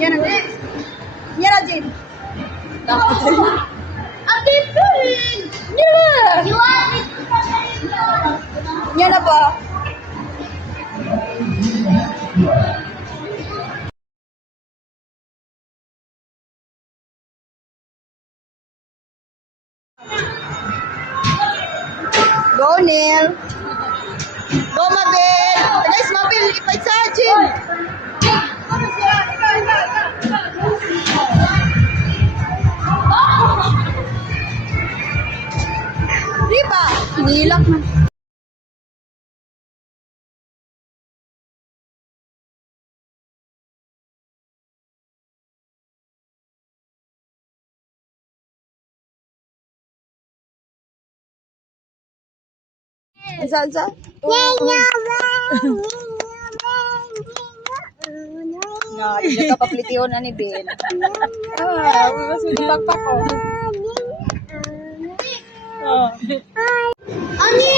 Yan na, yan na, Jim. Ate Pin! Yeah! Yan na po. Go, Neil. Go, Mabel. Guys, Mabel, ipay sa Jim. Diba? Nilak na. Salsa? Hindi ka paplitiyon na ni Ben. Mas pinipagpak ko. Ani!